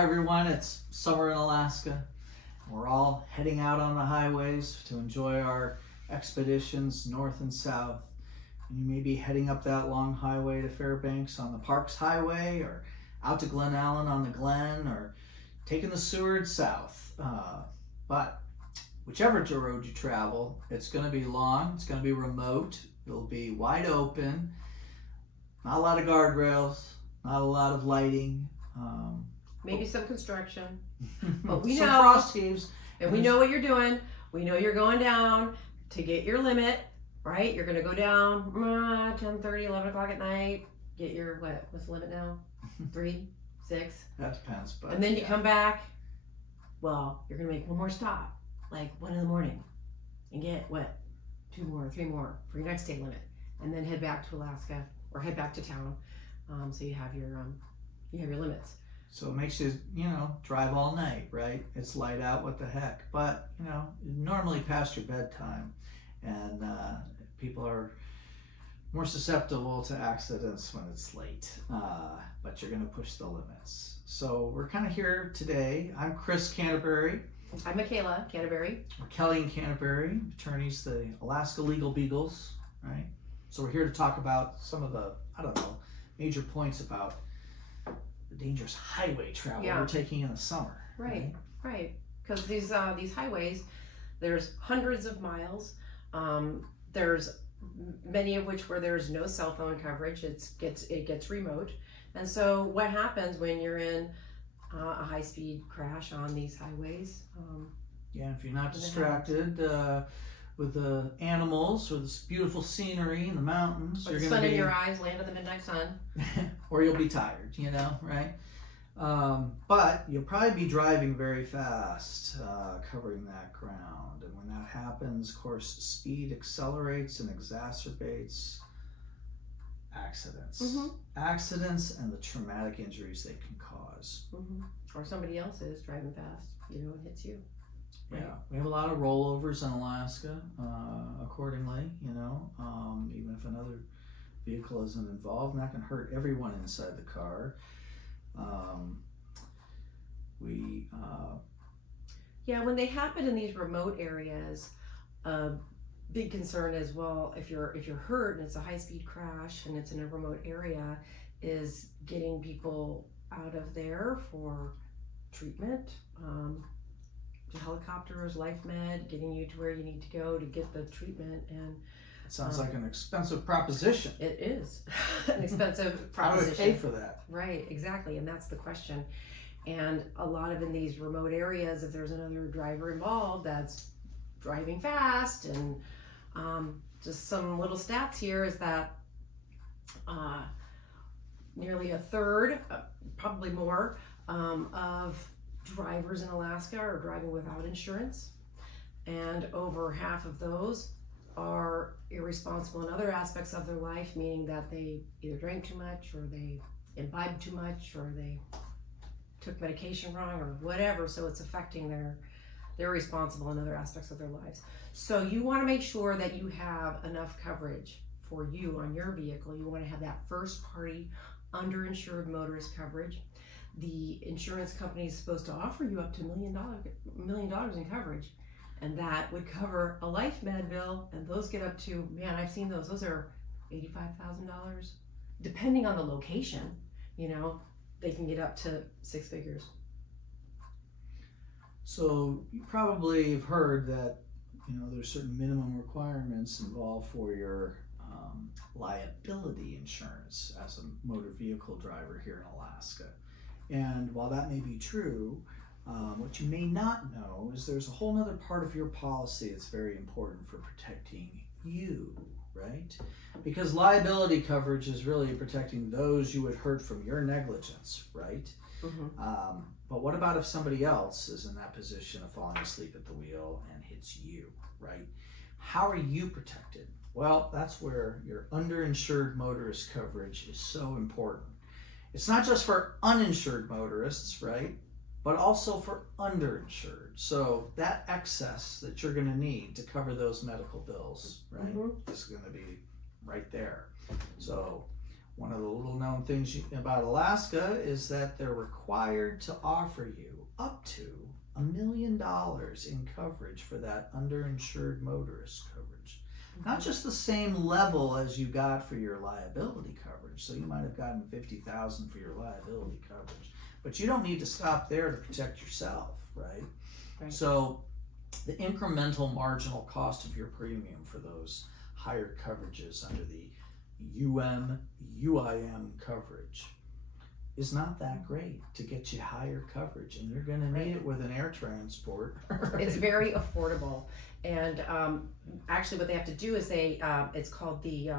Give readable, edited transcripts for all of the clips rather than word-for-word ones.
Hi everyone, it's summer in Alaska. We're all heading out on the highways to enjoy our expeditions north and south. And you may be heading up that long highway to Fairbanks on the Parks Highway, or out to Glen Allen on the Glen, or taking the Seward south. But whichever road you travel, it's going to be long, it's going to be remote, it'll be wide open, not a lot of guardrails, not a lot of lighting. Maybe some construction, but we some know, frost heaves, and we know what you're doing. We know you're going down to get your limit, right? You're going to go down 10:30, 11 o'clock at night, get your, what's the limit now? 3, 6? That depends. But and then you come back, well, you're going to make one more stop, like 1 in the morning, and get, 2 more, 3 more for your next day limit, and then head back to Alaska, or head back to town, so you have your limits. So it makes you, drive all night, right? It's light out, what the heck? But, normally past your bedtime, and people are more susceptible to accidents when it's late, but you're going to push the limits. So we're kind of here today. I'm Chris Canterbury. I'm Michaela Canterbury. We're Kelley-Canterbury, attorneys, the Alaska Legal Beagles, right? So we're here to talk about some of the, major points about the dangerous highway travel we're taking in the summer. Right. Because these highways, there's hundreds of miles. There's many of which where there's no cell phone coverage. It gets remote. And so what happens when you're in a high-speed crash on these highways? If you're not distracted with the animals or this beautiful scenery in the mountains, or the sun in your eyes, land of the midnight sun, or you'll be tired, right? But you'll probably be driving very fast, covering that ground. And when that happens, of course, speed accelerates and exacerbates accidents. Accidents and the traumatic injuries they can cause. Or somebody else is driving fast, and hits you. Right. Yeah, we have a lot of rollovers in Alaska, accordingly, even if another vehicle isn't involved, and that can hurt everyone inside the car. When they happen in these remote areas, big concern is, well, if you're hurt and it's a high-speed crash and it's in a remote area, is getting people out of there for treatment, helicopters, life med, getting you to where you need to go to get the treatment. And it sounds like an expensive proposition. It is an expensive proposition. How do we pay for that? Right, exactly, and that's the question. And a lot of in these remote areas, if there's another driver involved that's driving fast, and just some little stats here is that nearly a third, probably more, of drivers in Alaska are driving without insurance, and over half of those are irresponsible in other aspects of their life, meaning that they either drank too much, or they imbibed too much, or they took medication wrong, or whatever, so it's affecting they're responsible in other aspects of their lives. So you want to make sure that you have enough coverage for you on your vehicle. You want to have that first party underinsured motorist coverage. The insurance company is supposed to offer you up to $1 million in coverage, and that would cover a life med bill, and those get up to, I've seen those are $85,000, depending on the location. They can get up to 6 figures. So you probably have heard that there's certain minimum requirements involved for your liability insurance as a motor vehicle driver here in Alaska. And while that may be true, what you may not know is there's a whole other part of your policy that's very important for protecting you, right? Because liability coverage is really protecting those you would hurt from your negligence, right? But what about if somebody else is in that position of falling asleep at the wheel and hits you, right? How are you protected? Well, that's where your underinsured motorist coverage is so important. It's not just for uninsured motorists, right? But also for underinsured. So that excess that you're going to need to cover those medical bills, right, is going to be right there. So One of the little known things about Alaska is that they're required to offer you up to $1 million in coverage for that underinsured motorist coverage. Not just the same level as you got for your liability coverage. So you might have gotten $50,000 for your liability coverage, but you don't need to stop there to protect yourself, right? So the incremental marginal cost of your premium for those higher coverages under the UIM coverage is not that great to get you higher coverage, and you're going to need it with an air transport. Right? It's very affordable, and actually what they have to do is it's called the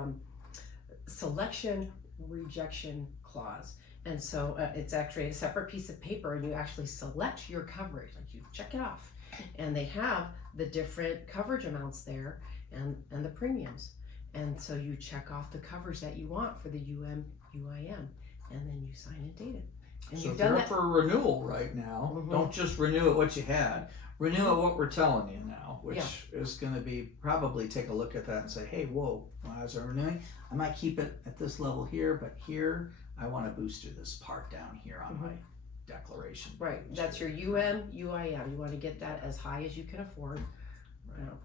selection rejection clause, and so it's actually a separate piece of paper, and you actually select your coverage, like you check it off, and they have the different coverage amounts there and the premiums. And so you check off the coverage that you want for the UIM, and then you sign and date it. And So you've if done you're that up for a renewal right now, don't just renew at what you had. Renew at what we're telling you now, which is going to be probably take a look at that and say, hey, whoa, as I'm renewing, I might keep it at this level here, but here I want to booster this part down here on my declaration. Right, that's your UIM. You want to get that as high as you can afford.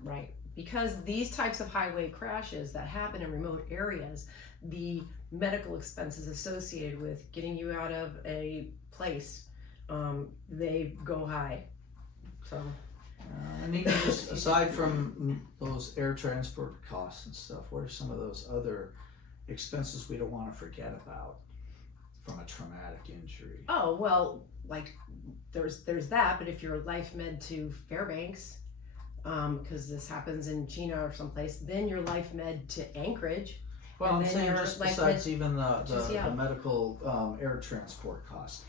Right. Because these types of highway crashes that happen in remote areas, the medical expenses associated with getting you out of a place, they go high. So, and even just aside from those air transport costs and stuff, what are some of those other expenses we don't want to forget about from a traumatic injury? oh well, like there's that. But if you're life med to Fairbanks, because this happens in Chino or someplace, then you're life med to Anchorage. Well, I'm saying just besides even the medical air transport costs,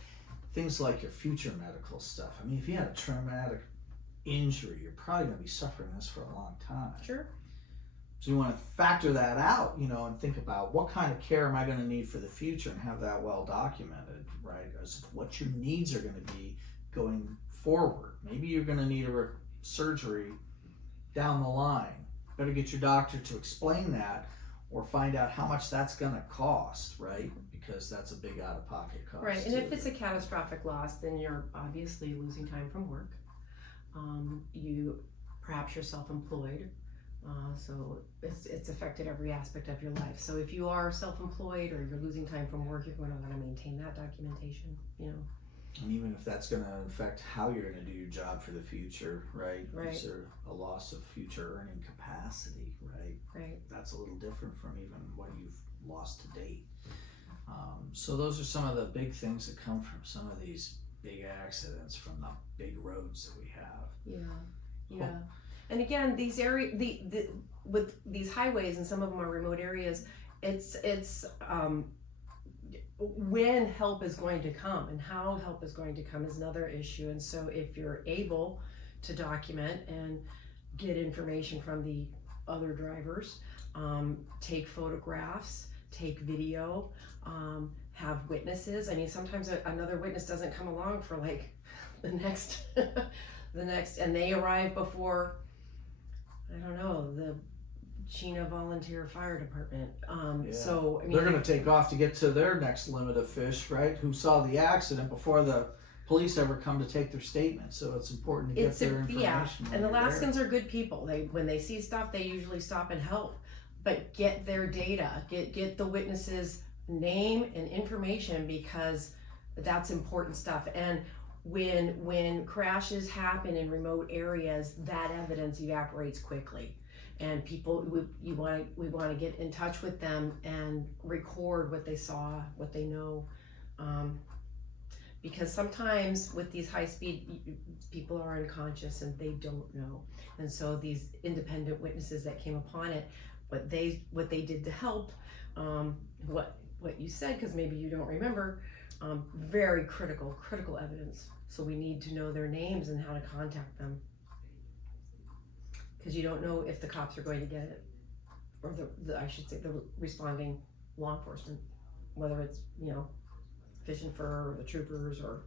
things like your future medical stuff. I mean, if you had a traumatic injury, you're probably going to be suffering this for a long time. Sure. So you want to factor that out, and think about what kind of care am I going to need for the future and have that well documented, right? As what your needs are going to be going forward. Maybe you're going to need a surgery down the line. Better get your doctor to explain that or find out how much that's going to cost, right? Because that's a big out-of-pocket cost. Right, and too. if it's a catastrophic loss, then you're obviously losing time from work. Perhaps you're self-employed, so it's affected every aspect of your life. So if you are self-employed or you're losing time from work, you're going to want to maintain that documentation, And even if that's going to affect how you're going to do your job for the future, right? Is there a loss of future earning capacity, right? Right. That's a little different from even what you've lost to date. So those are some of the big things that come from some of these big accidents from the big roads that we have. Yeah. And again, these with these highways, and some of them are remote areas, it's when help is going to come and how help is going to come is another issue. And so if you're able to document and get information from the other drivers, take photographs, take video, have witnesses. I mean, sometimes another witness doesn't come along for like the next, and they arrive before, I don't know, the Chino Volunteer Fire Department. So I mean, they're going to take off to get to their next limit of fish, right? Who saw the accident before the police ever come to take their statement. So it's important to get their information. Yeah, and Alaskans are good people. When they see stuff, they usually stop and help. But get their data, get the witnesses' name and information, because that's important stuff. And when crashes happen in remote areas, that evidence evaporates quickly. And people, we want to get in touch with them and record what they saw, what they know, because sometimes with these high speed, people are unconscious and they don't know. And so these independent witnesses that came upon it, what they did to help, what you said, because maybe you don't remember, very critical evidence. So we need to know their names and how to contact them, because you don't know if the cops are going to get it, or I should say the responding law enforcement, whether it's Fish and Fur or the troopers or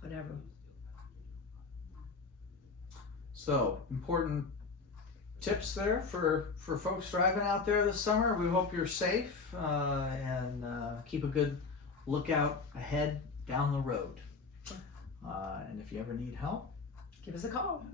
whatever. So important tips there for folks driving out there this summer. We hope you're safe and keep a good lookout ahead down the road. And if you ever need help, Give us a call.